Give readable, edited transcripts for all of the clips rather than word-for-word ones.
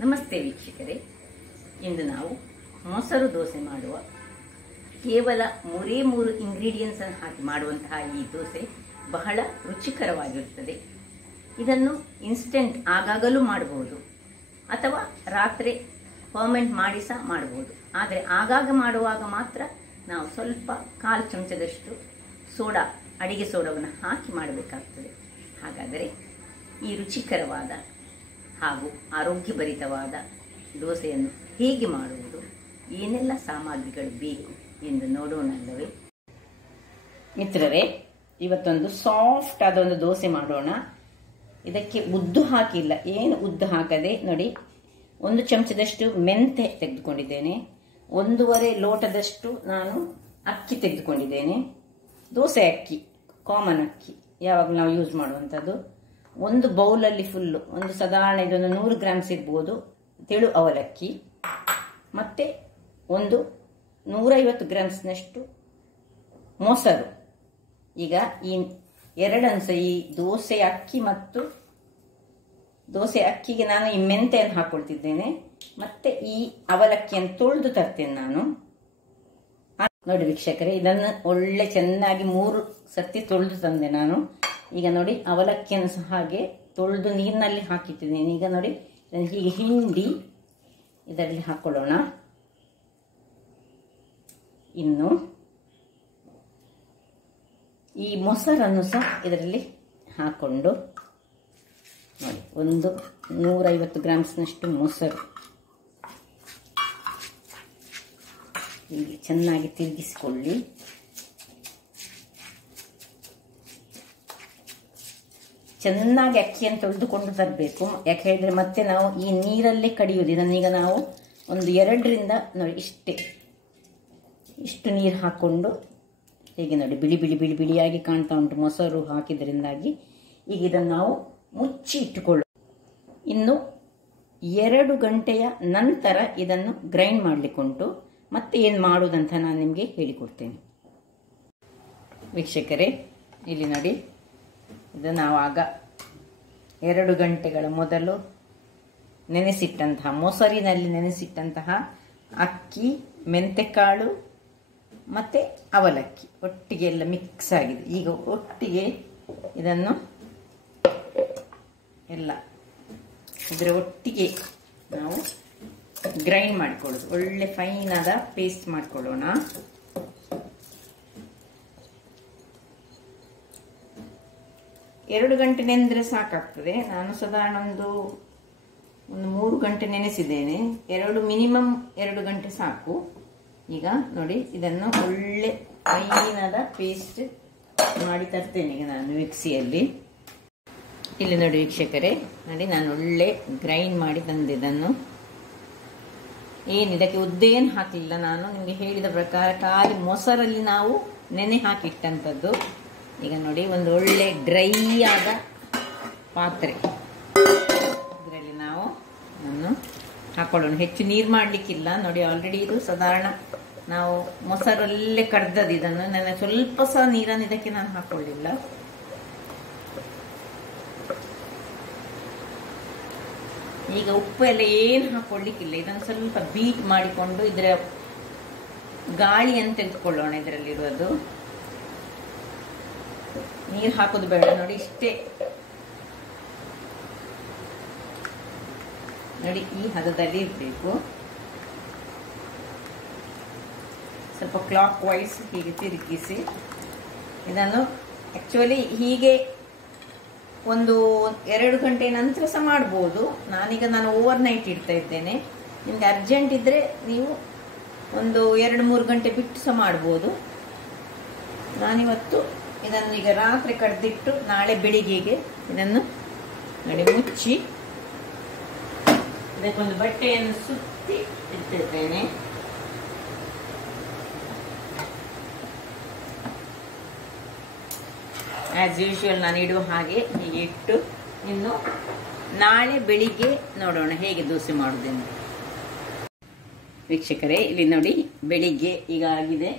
ನಮಸ್ತೆ ವೀಕ್ಷಕರೇ, ಇಂದು ನಾವು ಮೊಸರು ದೋಸೆ ಮಾಡುವ ಕೇವಲ 3 ಇಂಗ್ರೀಡಿಯೆಂಟ್ಸ್ ಅನ್ನು ಹಾಕಿ ಮಾಡುವಂತಹ ಈ ದೋಸೆ ಬಹಳ ರುಚಿಕರವಾಗಿರುತ್ತದೆ. ಇದನ್ನು ಇನ್ಸ್ಟೆಂಟ್ ಆಗಾಗಲೂ ಮಾಡಬಹುದು ಅಥವಾ ರಾತ್ರಿ ಫರ್ಮೆಂಟ್ ಮಾಡಿ ಸಹ ಮಾಡಬಹುದು. ಆದರೆ ಆಗಾಗ ಮಾಡುವಾಗ ಮಾತ್ರ ನಾವು ಸ್ವಲ್ಪ 1/4 ಚಮಚದಷ್ಟು ಅಡಿಗೆ ಸೋಡಾವನ್ನು ಹಾಕಿ ಮಾಡಬೇಕಾಗ್ತದೆ. ಹಾಗಾದರೆ ಈ ರುಚಿಕರವಾದ ಹಾಗೂ ಆರೋಗ್ಯಭರಿತವಾದ ದೋಸೆಯನ್ನು ಹೇಗೆ ಮಾಡುವುದು, ಏನೆಲ್ಲ ಸಾಮಗ್ರಿಗಳು ಬೇಕು ಎಂದು ನೋಡೋಣಲ್ಲವೇ ಮಿತ್ರರೇ? ಇವತ್ತೊಂದು ಸಾಫ್ಟ್ ಆದ ಒಂದು ದೋಸೆ ಮಾಡೋಣ. ಇದಕ್ಕೆ ಉದ್ದು ಹಾಕಿಲ್ಲ, ಏನು ಉದ್ದು ಹಾಕದೆ ನೋಡಿ, 1 ಚಮಚದಷ್ಟು ಮೆಂತೆ ತೆಗೆದುಕೊಂಡಿದ್ದೇನೆ, 1.5 ಲೋಟದಷ್ಟು ನಾನು ಅಕ್ಕಿ ತೆಗೆದುಕೊಂಡಿದ್ದೇನೆ. ದೋಸೆ ಅಕ್ಕಿ, ಕಾಮನ್ ಅಕ್ಕಿ, ಯಾವಾಗ ನಾವು ಯೂಸ್ ಮಾಡುವಂಥದ್ದು. 1 ಬೌಲಲ್ಲಿ ಫುಲ್ಲು, ಒಂದು ಸಾಧಾರಣ ಇದೊಂದು 100 ಗ್ರಾಮ್ಸ್ ಇರ್ಬೋದು ತೆಳು ಅವಲಕ್ಕಿ, ಮತ್ತೆ ಒಂದು 150 ಗ್ರಾಮ್ಸ್ನಷ್ಟು ಮೊಸರು. ಈಗ ಈ ಎರಡನ್ನು ಸಹ, ಈ ದೋಸೆ ಅಕ್ಕಿ ಮತ್ತು ದೋಸೆ ಅಕ್ಕಿಗೆ ನಾನು ಈ ಮೆಂತೆಯನ್ನು ಹಾಕೊಳ್ತಿದ್ದೇನೆ, ಮತ್ತೆ ಈ ಅವಲಕ್ಕಿಯನ್ನು ತೊಳೆದು ತರ್ತೇನೆ ನಾನು. ನೋಡಿ ವೀಕ್ಷಕರೇ, ಇದನ್ನು ಒಳ್ಳೆ ಚೆನ್ನಾಗಿ 3 ಸರ್ತಿ ತೊಳೆದು ತಂದೆ ನಾನು. ಈಗ ನೋಡಿ, ಅವಲಕ್ಕಿಯನ್ನು ಸಹ ಹಾಗೆ ತೊಳೆದು ನೀರಿನಲ್ಲಿ ಹಾಕಿಟ್ಟಿದ್ದೇನೆ. ಈಗ ನೋಡಿ, ಹೀಗೆ ಹಿಂಡಿ ಇದರಲ್ಲಿ ಹಾಕೊಳ್ಳೋಣ. ಇನ್ನು ಈ ಮೊಸರನ್ನು ಸಹ ಇದರಲ್ಲಿ ಹಾಕೊಂಡು ನೋಡಿ, ಒಂದು 150 ಗ್ರಾಮ್ಸ್ನಷ್ಟು ಮೊಸರು ಹೀಗೆ ಚೆನ್ನಾಗಿ ತಿರುಗಿಸಿಕೊಳ್ಳಿ. ಚೆನ್ನಾಗಿ ಅಕ್ಕಿಯನ್ನು ತೊಳೆದುಕೊಂಡು ತರಬೇಕು. ಯಾಕೆ ಹೇಳಿದ್ರೆ ಮತ್ತೆ ನಾವು ಈ ನೀರಲ್ಲೇ ಕಡಿಯೋದು. ಇದನ್ನೀಗ ನಾವು ಒಂದು 2ರಿಂದ ನೋಡಿ ಇಷ್ಟು ನೀರು ಹಾಕೊಂಡು ಹೇಗೆ ನೋಡಿ, ಬಿಳಿ ಬಿಳಿ ಬಿಳಿ ಬಿಳಿಯಾಗಿ ಕಾಣ್ತಾ ಉಂಟು ಮೊಸರು ಹಾಕಿದ್ರಿಂದಾಗಿ. ಈಗ ಇದನ್ನು ನಾವು ಮುಚ್ಚಿ ಇಟ್ಟುಕೊಳ್ಳು. ಇನ್ನು 2 ಗಂಟೆಯ ನಂತರ ಇದನ್ನು ಗ್ರೈಂಡ್ ಮಾಡಲಿಕ್ಕುಂಟು. ಮತ್ತೆ ಏನು ಮಾಡುವುದಂತ ನಾನು ನಿಮಗೆ ಹೇಳಿಕೊಡ್ತೇನೆ. ವೀಕ್ಷಕರೇ, ಇಲ್ಲಿ ನೋಡಿ, ಇದು ನಾವು ಆಗ 2 ಗಂಟೆಗಳ ಮೊದಲು ನೆನೆಸಿಟ್ಟಂತಹ, ಮೊಸರಿನಲ್ಲಿ ನೆನೆಸಿಟ್ಟಂತಹ ಅಕ್ಕಿ, ಮೆಂತೆಕಾಳು ಮತ್ತೆ ಅವಲಕ್ಕಿ ಒಟ್ಟಿಗೆ ಎಲ್ಲ ಮಿಕ್ಸ್ ಆಗಿದೆ. ಈಗ ಒಟ್ಟಿಗೆ ಇದನ್ನು ಎಲ್ಲ ಇದರ ಒಟ್ಟಿಗೆ ನಾವು ಗ್ರೈಂಡ್ ಮಾಡಿಕೊಳ್ಳೋದು. ಒಳ್ಳೆ ಫೈನ್ ಆದ ಪೇಸ್ಟ್ ಮಾಡಿಕೊಳ್ಳೋಣ. ಎರಡು ಗಂಟೆ ನೆನೆದ್ರೆ ಸಾಕಾಗ್ತದೆ. ನಾನು ಸಾಧಾರಣ ಒಂದು 3 ಗಂಟೆ ನೆನೆಸಿದ್ದೇನೆ. ಮಿನಿಮಮ್ 2 ಗಂಟೆ ಸಾಕು. ಈಗ ನೋಡಿ, ಇದನ್ನು ಒಳ್ಳೆ ಫೈನಾದ ಪೇಸ್ಟ್ ಮಾಡಿ ತರ್ತೇನೆ ಈಗ ನಾನು ಮಿಕ್ಸಿಯಲ್ಲಿ. ಇಲ್ಲಿ ನೋಡಿ ವೀಕ್ಷಕರೇ, ನೋಡಿ ನಾನು ಒಳ್ಳೆ ಗ್ರೈಂಡ್ ಮಾಡಿ ತಂದಿದ್ದನ್ನು. ಇದಕ್ಕೆ ಉದ್ದೇನು ಹಾಕಲಿಲ್ಲ ನಾನು, ನಿಮಗೆ ಹೇಳಿದ ಪ್ರಕಾರ ಖಾಲಿ ಮೊಸರಲ್ಲಿ ನಾವು ನೆನೆ ಹಾಕಿಟ್ಟಂಥದ್ದು. ಈಗ ನೋಡಿ, ಒಂದು ಒಳ್ಳೆ ಡ್ರೈ ಆದ ಪಾತ್ರೆ, ಇದರಲ್ಲಿ ನಾವು ಹಾಕೊಳ್ಳೋಣ. ಹೆಚ್ಚು ನೀರು ಮಾಡಲಿಕ್ಕಿಲ್ಲ. ನೋಡಿ, ಆಲ್ರೆಡಿ ಇದು ಸಾಧಾರಣ ನಾವು ಮೊಸರಲ್ಲೇ ಕಡ್ದದ್ದು. ಇದನ್ನು ನಾನು ಸ್ವಲ್ಪ ಸಹ ನೀರನ್ನು ಇದಕ್ಕೆ ನಾನು ಹಾಕೊಳ್ಳಿಲ್ಲ. ಈಗ ಉಪ್ಪು ಎಲ್ಲ ಏನು ಹಾಕೊಳ್ಳಿಕ್ಕಿಲ್ಲ. ಇದನ್ನು ಸ್ವಲ್ಪ ಬೀಟ್ ಮಾಡಿಕೊಂಡು ಇದರ ಗಾಳಿಯನ್ನು ತೆಗೆದುಕೊಳ್ಳೋಣ. ಇದರಲ್ಲಿರೋದು ನೀರು ಹಾಕೋದು ಬೇಡ. ನೋಡಿ, ಇಷ್ಟೇ ನೋಡಿ, ಈ ಹದದಲ್ಲಿ ಇರಬೇಕು. ಸ್ವಲ್ಪ ಕ್ಲಾಕ್ ವೈಸ್ ಹೀಗೆ ತಿರುಗಿಸಿ ಇದನ್ನು ಆಕ್ಚುಲಿ ಹೀಗೆ ಒಂದು 2 ಗಂಟೆ ನಂತರ ಸಹ ಮಾಡ್ಬೋದು. ನಾನು ಓವರ್ ನೈಟ್ ಇಡ್ತಾ ಇದ್ದೇನೆ. ನಿಮ್ಗೆ ಅರ್ಜೆಂಟ್ ಇದ್ರೆ ನೀವು ಒಂದು 2-3 ಗಂಟೆ ಬಿಟ್ಟು ಸಹ ಮಾಡ್ಬೋದು. ನಾನಿವತ್ತು ಇದನ್ನು ಈಗ ರಾತ್ರಿ ಕಡ್ದಿಟ್ಟು ನಾಳೆ ಬೆಳಿಗ್ಗೆಗೆ ಇದನ್ನು ನೋಡಿ ಮುಚ್ಚಿ ಇದಕ್ಕೊಂದು ಬಟ್ಟೆಯನ್ನು ಸುತ್ತಿ ಇಟ್ಟಿದ್ದೇನೆ. ಆಸ್ ಯೂಶುವಲ್ ನಾನು ಇಡುವ ಹಾಗೆ ಹೀಗೆ ಇಟ್ಟು ಇನ್ನು ನಾಳೆ ಬೆಳಿಗ್ಗೆ ನೋಡೋಣ ಹೇಗೆ ದೋಸೆ ಮಾಡುವುದೆಂದು. ವೀಕ್ಷಕರೇ, ಇಲ್ಲಿ ನೋಡಿ, ಬೆಳಿಗ್ಗೆ ಈಗ ಆಗಿದೆ.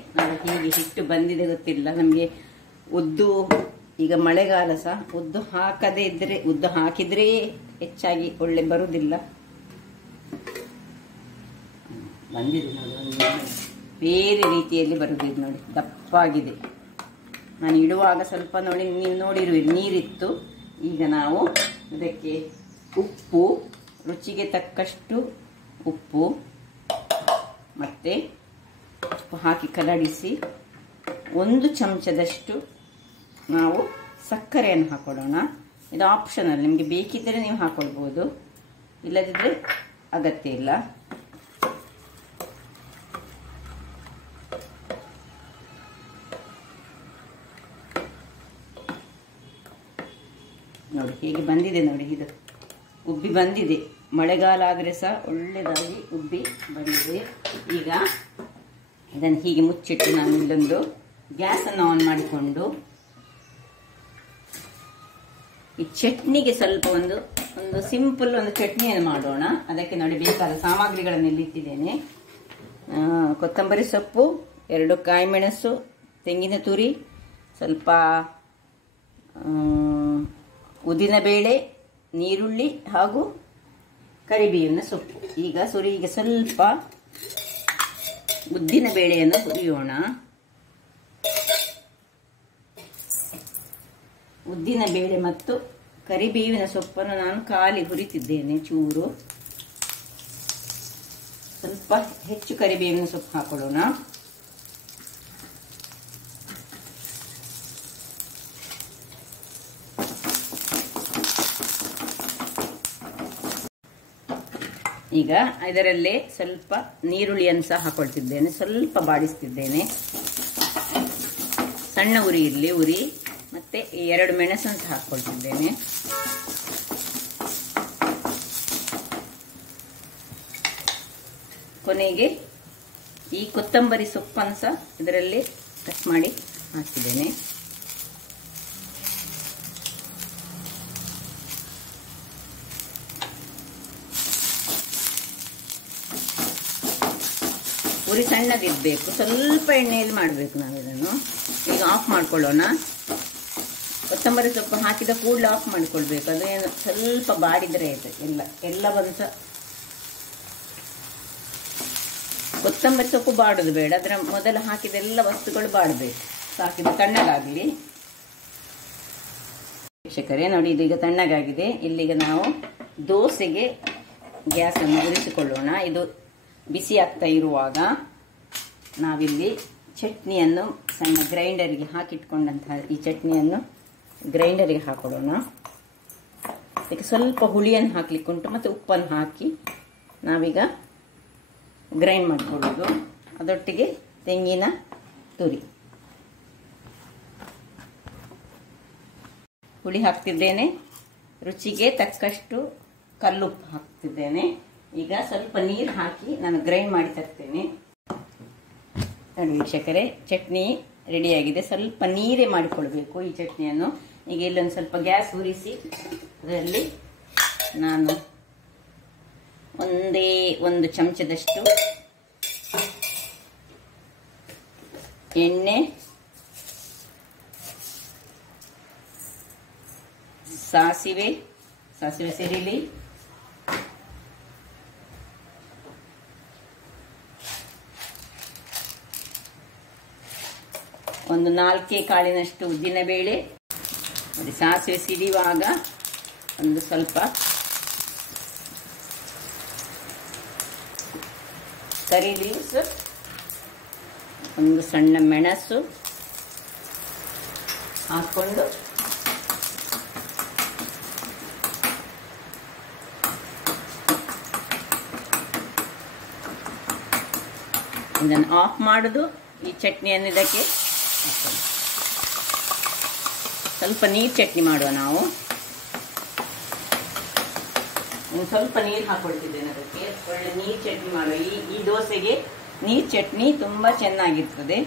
ಹೀಗೆ ಹಿಟ್ಟು ಬಂದಿದೆ ಗೊತ್ತಿಲ್ಲ ನಮಗೆ. ಉದ್ದು ಈಗ ಮಳೆಗಾಲ ಸಹ, ಉದ್ದು ಹಾಕದೇ ಇದ್ರೆ, ಉದ್ದು ಹಾಕಿದ್ರೆ ಹೆಚ್ಚಾಗಿ ಒಳ್ಳೆ ಬರುವುದಿಲ್ಲ. ಬಂದಿದೆ ನೋಡಿ, ಒಂದು ಬೇರೆ ರೀತಿಯಲ್ಲಿ ಬರುವುದು ನೋಡಿ, ದಪ್ಪಾಗಿದೆ. ನಾನು ಇಡುವಾಗ ಸ್ವಲ್ಪ ನೋಡಿ, ನೀವು ನೋಡಿರುವಿರಿ ನೀರಿತ್ತು. ಈಗ ನಾವು ಇದಕ್ಕೆ ಉಪ್ಪು, ರುಚಿಗೆ ತಕ್ಕಷ್ಟು ಉಪ್ಪು ಮತ್ತು ಉಪ್ಪು ಹಾಕಿ ಕಲಡಿಸಿ 1 ಚಮಚದಷ್ಟು ನಾವು ಸಕ್ಕರೆಯನ್ನು ಹಾಕೊಳ್ಳೋಣ. ಇದು ಆಪ್ಷನಲ್, ನಿಮಗೆ ಬೇಕಿದ್ದರೆ ನೀವು ಹಾಕೊಳ್ಬೋದು, ಇಲ್ಲದಿದ್ದರೆ ಅಗತ್ಯ ಇಲ್ಲ. ನೋಡಿ ಹೇಗೆ ಬಂದಿದೆ ನೋಡಿ, ಇದು ಉಬ್ಬಿ ಬಂದಿದೆ. ಮಳೆಗಾಲ ಆದರೆ ಸಹ ಒಳ್ಳೆಯದಾಗಿ ಉಬ್ಬಿ ಬಂದಿದೆ. ಈಗ ಇದನ್ನು ಹೀಗೆ ಮುಚ್ಚಿಟ್ಟು ನಾನು ಇಲ್ಲೊಂದು ಗ್ಯಾಸನ್ನು ಆನ್ ಮಾಡಿಕೊಂಡು ಈ ಚಟ್ನಿಗೆ ಸ್ವಲ್ಪ ಒಂದು ಸಿಂಪಲ್ ಒಂದು ಚಟ್ನಿಯನ್ನು ಮಾಡೋಣ. ಅದಕ್ಕೆ ನೋಡಿ ಬೇಕಾದ ಸಾಮಗ್ರಿಗಳನ್ನು ಇಲ್ಲಿ ಇಟ್ಟಿದ್ದೇನೆ. ಕೊತ್ತಂಬರಿ ಸೊಪ್ಪು, 2 ಕಾಯಿಮೆಣಸು, ತೆಂಗಿನ ತುರಿ, ಸ್ವಲ್ಪ ಉದ್ದಿನಬೇಳೆ, ನೀರುಳ್ಳಿ ಹಾಗೂ ಕರಿಬೇವಿನ ಸೊಪ್ಪು. ಈಗ ಸುರಿಗೆ ಸ್ವಲ್ಪ ಉದ್ದಿನ ಬೇಳೆಯನ್ನು ಹುರಿಯೋಣ. ಉದ್ದಿನ ಬೇಳೆ ಮತ್ತು ಕರಿಬೇವಿನ ಸೊಪ್ಪನ್ನು ನಾನು ಖಾಲಿ ಹುರಿತಿದ್ದೇನೆ. ಚೂರು ಸ್ವಲ್ಪ ಹೆಚ್ಚು ಕರಿಬೇವಿನ ಸೊಪ್ಪು ಹಾಕೊಳ್ಳೋಣ. ಈಗ ಇದರಲ್ಲೇ ಸ್ವಲ್ಪ ನೀರುಳ್ಳಿಯನ್ನು ಸಹ ಹಾಕೊಳ್ತಿದ್ದೇನೆ. ಸ್ವಲ್ಪ ಬಾಡಿಸ್ತಿದ್ದೇನೆ. ಸಣ್ಣ ಉರಿ ಇರಲಿ ಉರಿ. ಮತ್ತೆ 2 ಮೆಣಸನ್ನು ಸಹ ಹಾಕೊಳ್ತಿದ್ದೇನೆ. ಕೊನೆಗೆ ಈ ಕೊತ್ತಂಬರಿ ಸೊಪ್ಪನ್ನು ಸಹ ಇದರಲ್ಲಿ ಕಟ್ ಮಾಡಿ ಹಾಕಿದ್ದೇನೆ. ಉರಿ ಸಣ್ಣದಿರಬೇಕು, ಸ್ವಲ್ಪ ಎಣ್ಣೆಯಲ್ಲಿ ಮಾಡಬೇಕು ನಾವು ಇದನ್ನು. ಈಗ ಆಫ್ ಮಾಡ್ಕೊಳ್ಳೋಣ. ಕೊತ್ತಂಬರಿ ಸೊಪ್ಪು ಹಾಕಿದ ಕೂಡಲೇ ಆಫ್ ಮಾಡಿಕೊಳ್ಬೇಕು. ಅದೇನು ಸ್ವಲ್ಪ ಬಾಡಿದ್ರೆ ಆಯ್ತು. ಎಲ್ಲ ಬಂದು ಸಹ ಕೊತ್ತಂಬರಿ ಸೊಪ್ಪು ಬಾಡೋದು ಬೇಡ, ಅದರ ಮೊದಲು ಹಾಕಿದ ಎಲ್ಲ ವಸ್ತುಗಳು ಬಾಡಬೇಕು. ಸಾಕಿದ ತಣ್ಣಗಾಗಲಿ. ವೀಕ್ಷಕರೇ ನೋಡಿ, ಇದೀಗ ತಣ್ಣಗಾಗಿದೆ. ಇಲ್ಲಿಗೆ ನಾವು ದೋಸೆಗೆ ಗ್ಯಾಸನ್ನು ಉರಿಸಿಕೊಳ್ಳೋಣ. ಇದು ಬಿಸಿ ಆಗ್ತಾ ಇರುವಾಗ ನಾವಿಲ್ಲಿ ಚಟ್ನಿಯನ್ನು ಸಣ್ಣ ಗ್ರೈಂಡರಿಗೆ ಹಾಕಿಟ್ಕೊಂಡಂತಹ ಈ ಚಟ್ನಿಯನ್ನು ಗ್ರೈಂಡರಿಗೆ ಹಾಕೊಳ್ಳೋಣ. ಅದಕ್ಕೆ ಸ್ವಲ್ಪ ಹುಳಿಯನ್ನು ಹಾಕ್ಲಿಕ್ಕೆ ಉಂಟು ಮತ್ತು ಉಪ್ಪನ್ನು ಹಾಕಿ ನಾವೀಗ ಗ್ರೈಂಡ್ ಮಾಡಿಕೊಳ್ಳೋದು. ಅದರೊಟ್ಟಿಗೆ ತೆಂಗಿನ ತುರಿ, ಹುಳಿ ಹಾಕ್ತಿದ್ದೇನೆ. ರುಚಿಗೆ ತಕ್ಕಷ್ಟು ಕಲ್ಲುಪ್ಪು ಹಾಕ್ತಿದ್ದೇನೆ. ಈಗ ಸ್ವಲ್ಪ ನೀರು ಹಾಕಿ ನಾನು ಗ್ರೈಂಡ್ ಮಾಡಿ ತರ್ತೇನೆ. ನೋಡಿ ವೀಕ್ಷಕರೇ, ಚಟ್ನಿ ರೆಡಿಯಾಗಿದೆ. ಸ್ವಲ್ಪ ನೀರೇ ಮಾಡಿಕೊಳ್ಬೇಕು ಈ ಚಟ್ನಿಯನ್ನು. ಈಗ ಇಲ್ಲೊಂದು ಸ್ವಲ್ಪ ಗ್ಯಾಸ್ ಉರಿಸಿ ಅದರಲ್ಲಿ ನಾನು 1 ಚಮಚದಷ್ಟು ಎಣ್ಣೆ, ಸಾಸಿವೆ ಸಿರಿಲಿ, ಒಂದು 4 ಕಾಳಿನಷ್ಟು ಉದ್ದಿನ ಬೇಳೆ. ನೋಡಿ ಸಾಸಿವೆ ಸಿಡಿಯುವಾಗ ಒಂದು ಸ್ವಲ್ಪ ಕರಿ ಲೀವ್ಸ್, ಒಂದು ಸಣ್ಣ ಮೆಣಸು ಹಾಕೊಂಡು ಇದನ್ನು ಆಫ್ ಮಾಡೋದು. ಈ ಚಟ್ನಿಯನ್ನು ಇದಕ್ಕೆ ಸ್ವಲ್ಪ ನೀರು ಚಟ್ನಿ ಮಾಡುವ ನಾವು. ಸ್ವಲ್ಪ ನೀರು ಹಾಕೊಳ್ತಿದ್ದೇನೆ ಅದಕ್ಕೆ. ಒಳ್ಳೆ ನೀರು ಚಟ್ನಿ ಮಾಡುವ. ಈ ದೋಸೆಗೆ ನೀರು ಚಟ್ನಿ ತುಂಬಾ ಚೆನ್ನಾಗಿರ್ತದೆ.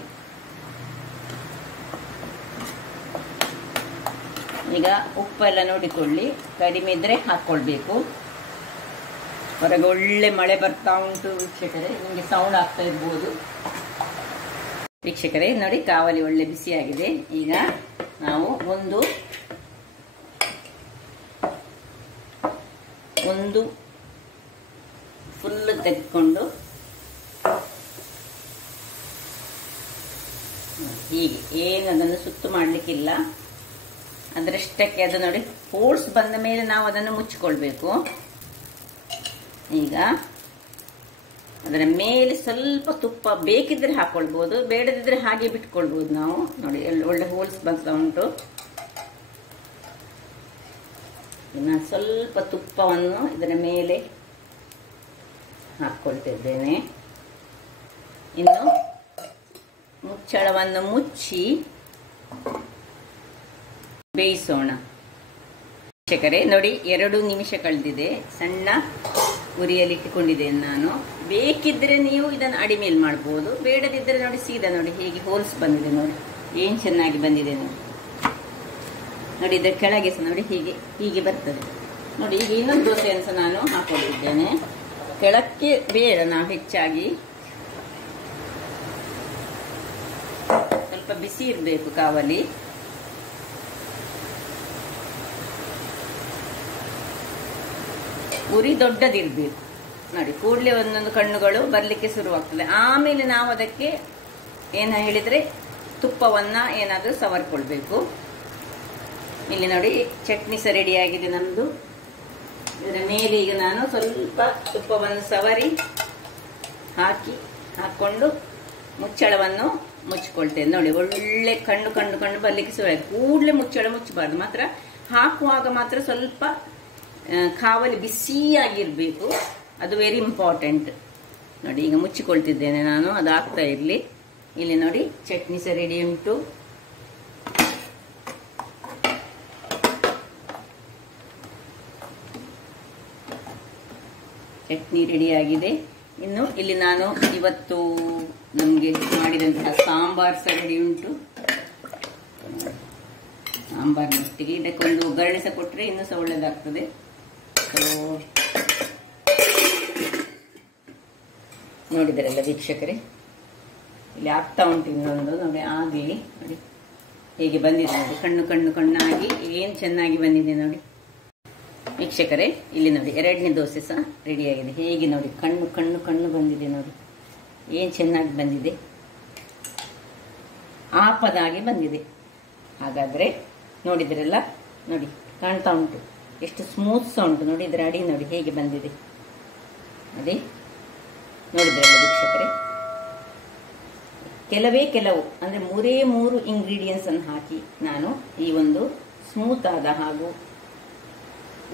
ಈಗ ಉಪ್ಪೆಲ್ಲ ನೋಡಿಕೊಳ್ಳಿ, ಕಡಿಮೆ ಇದ್ರೆ ಹಾಕೊಳ್ಬೇಕು. ಹೊರಗೆ ಒಳ್ಳೆ ಮಳೆ ಬರ್ತಾ ಉಂಟು ವೀಕ್ಷಕರೇ, ನಿಮಗೆ ಸೌಂಡ್ ಆಗ್ತಾ ಇರ್ಬೋದು. ವೀಕ್ಷಕರೇ ನೋಡಿ, ಕಾವಲಿ ಒಳ್ಳೆ ಬಿಸಿಯಾಗಿದೆ. ಈಗ ನಾವು ಒಂದು ಫುಲ್ ತೆಗೆದುಕೊಂಡು ಹೀಗೆ ಏನು ಅದನ್ನು ಸುತ್ತು ಮಾಡಲಿಕ್ಕಿಲ್ಲ, ಅದರಷ್ಟಕ್ಕೆ ಅದು ನೋಡಿ ಹೋಲ್ಸ್ ಬಂದ ಮೇಲೆ ನಾವು ಅದನ್ನು ಮುಚ್ಚಿಕೊಳ್ಬೇಕು. ಈಗ ಅದರ ಮೇಲೆ ಸ್ವಲ್ಪ ತುಪ್ಪ ಬೇಕಿದ್ರೆ ಹಾಕೊಳ್ಬೋದು, ಬೇಡದಿದ್ರೆ ಹಾಗೆ ಬಿಟ್ಕೊಳ್ಬೋದು ನಾವು. ನೋಡಿ ಒಳ್ಳೆ ಹೋಲ್ಸ್ ಬರ್ತಾ ಉಂಟು. ನಾನು ಸ್ವಲ್ಪ ತುಪ್ಪವನ್ನು ಇದರ ಮೇಲೆ ಹಾಕ್ಕೊಳ್ತಿದ್ದೇನೆ. ಇನ್ನು ಮುಚ್ಚಳವನ್ನು ಮುಚ್ಚಿ ಬೇಯಿಸೋಣ. ವೀಕ್ಷಕರೇ ನೋಡಿ 2 ನಿಮಿಷ ಕಳೆದಿದೆ. ಸಣ್ಣ ಉರಿಯಲ್ಲಿ ಇಟ್ಟುಕೊಂಡಿದ್ದೇನೆ ನಾನು. ಬೇಕಿದ್ರೆ ನೀವು ಇದನ್ನು ಅಡಿಮೇಲ್ ಮಾಡ್ಬೋದು, ಬೇಡದಿದ್ರೆ ನೋಡಿ ಸೀದಾ ನೋಡಿ ಹೇಗೆ ಹೋಲ್ಸ್ ಬಂದಿದೆ ನೋಡಿ, ಏನು ಚೆನ್ನಾಗಿ ಬಂದಿದೆ ನೋಡಿ. ನೋಡಿ ಇದರ ಕೆಳಗೆ ಸಹ ನೋಡಿ ಹೀಗೆ ಬರ್ತದೆ ನೋಡಿ. ಈಗ ಇನ್ನೊಂದು ದೋಸೆಯನ್ನು ಸಹ ನಾನು ಹಾಕೊಂಡಿದ್ದೇನೆ. ಕೆಳಕ್ಕೆ ಬೇಡ ನಾವು ಹೆಚ್ಚಾಗಿ, ಸ್ವಲ್ಪ ಬಿಸಿ ಇರಬೇಕು ಕಾವಲಿ. ಉರಿ ದೊಡ್ಡದಿರ್ಬೇಕು ನೋಡಿ. ಕೂಡಲೇ ಒಂದೊಂದು ಕಣ್ಣುಗಳು ಬರ್ಲಿಕ್ಕೆ ಶುರುವಾಗ್ತದೆ. ಆಮೇಲೆ ನಾವು ಅದಕ್ಕೆ ಏನು ಹೇಳಿದ್ರೆ ತುಪ್ಪವನ್ನ ಏನಾದರೂ ಸವರ್ಕೊಳ್ಬೇಕು. ಇಲ್ಲಿ ನೋಡಿ ಚಟ್ನಿ ಸಹ ರೆಡಿ ಆಗಿದೆ ನಮ್ದು. ಇದರ ಮೇಲೆ ಈಗ ನಾನು ಸ್ವಲ್ಪ ತುಪ್ಪವನ್ನು ಸವರಿ ಹಾಕೊಂಡು ಮುಚ್ಚಳವನ್ನು ಮುಚ್ಚಿಕೊಳ್ತೇನೆ. ನೋಡಿ ಒಳ್ಳೆ ಕಣ್ಣು ಬರ್ಲಿಕ್ಕೆ ಶುರು. ಕೂಡಲೇ ಮುಚ್ಚಳ ಮುಚ್ಚಬಾರ್ದು, ಮಾತ್ರ ಹಾಕುವಾಗ ಮಾತ್ರ ಸ್ವಲ್ಪ ಕಾವಲಿ ಬಿಸಿಯಾಗಿರ್ಬೇಕು, ಅದು ವೆರಿ ಇಂಪಾರ್ಟೆಂಟ್. ನೋಡಿ ಈಗ ಮುಚ್ಚಿಕೊಳ್ತಿದ್ದೇನೆ ನಾನು, ಅದು ಆಗ್ತಾ ಇರಲಿ. ಇಲ್ಲಿ ನೋಡಿ ಚಟ್ನಿ ಸಹ ರೆಡಿ ಉಂಟು. ಚಟ್ನಿ ರೆಡಿ ಆಗಿದೆ. ಇನ್ನು ಇಲ್ಲಿ ನಾನು ಇವತ್ತು ನಮಗೆ ಮಾಡಿದಂತಹ ಸಾಂಬಾರ್ ಸಹ ರೆಡಿ ಉಂಟು. ಸಾಂಬಾರ್ನೊಟ್ಟಿಗೆ ಇದಕ್ಕೊಂದು ಒಗ್ಗರಣೆ ಸಹ ಕೊಟ್ಟರೆ ಇನ್ನೂ ಸಹ ಒಳ್ಳೆಯದಾಗ್ತದೆ. ನೋಡಿದರಲ್ಲ ವೀಕ್ಷಕರೇ, ಇಲ್ಲಿ ಆಗ್ತಾ ಉಂಟು ಇನ್ನೊಂದು ನೋಡಿ. ಆಗಲಿ ನೋಡಿ ಹೇಗೆ ಬಂದಿದೆ ನೋಡಿ, ಕಣ್ಣಾಗಿ ಏನು ಚೆನ್ನಾಗಿ ಬಂದಿದೆ ನೋಡಿ ವೀಕ್ಷಕರೇ. ಇಲ್ಲಿ ನೋಡಿ 2ನೇ ದೋಸೆ ಸಹ ರೆಡಿಯಾಗಿದೆ. ಹೇಗೆ ನೋಡಿ ಕಣ್ಣು ಬಂದಿದೆ ನೋಡಿ, ಏನು ಚೆನ್ನಾಗಿ ಬಂದಿದೆ, ಆಪದಾಗಿ ಬಂದಿದೆ. ಹಾಗಾದ್ರೆ ನೋಡಿದ್ರಲ್ಲ ನೋಡಿ, ಕಾಣ್ತಾ ಉಂಟು ಎಷ್ಟು ಸ್ಮೂತ್ ಸಹ ಉಂಟು ನೋಡಿ. ಇದರ ಅಡಿ ನೋಡಿ ಹೇಗೆ ಬಂದಿದೆ ನೋಡಿ. ನೋಡಿದ್ರಲ್ಲ ವೀಕ್ಷಕರೇ, ಕೆಲವು ಅಂದ್ರೆ 3 ಇಂಗ್ರೀಡಿಯೆಂಟ್ಸ್ ಅನ್ನು ಹಾಕಿ ನಾನು ಈ ಒಂದು ಸ್ಮೂತ್ ಆದ ಹಾಗೂ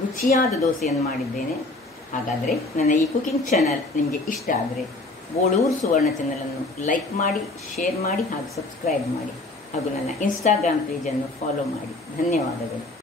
ರುಚಿಯಾದ ದೋಸೆಯನ್ನು ಮಾಡಿದ್ದೇನೆ. ಹಾಗಾದ್ರೆ ನನ್ನ ಈ ಕುಕಿಂಗ್ ಚಾನಲ್ ನಿಮಗೆ ಇಷ್ಟ ಆದರೆ ಬೋಳೂರು ಸುವರ್ಣ ಚಾನಲ್ ಅನ್ನು ಲೈಕ್ ಮಾಡಿ, ಶೇರ್ ಮಾಡಿ ಹಾಗೂ ಸಬ್ಸ್ಕ್ರೈಬ್ ಮಾಡಿ ಹಾಗೂ ನನ್ನ ಇನ್ಸ್ಟಾಗ್ರಾಮ್ ಪೇಜ್ ಅನ್ನು ಫಾಲೋ ಮಾಡಿ. ಧನ್ಯವಾದಗಳು.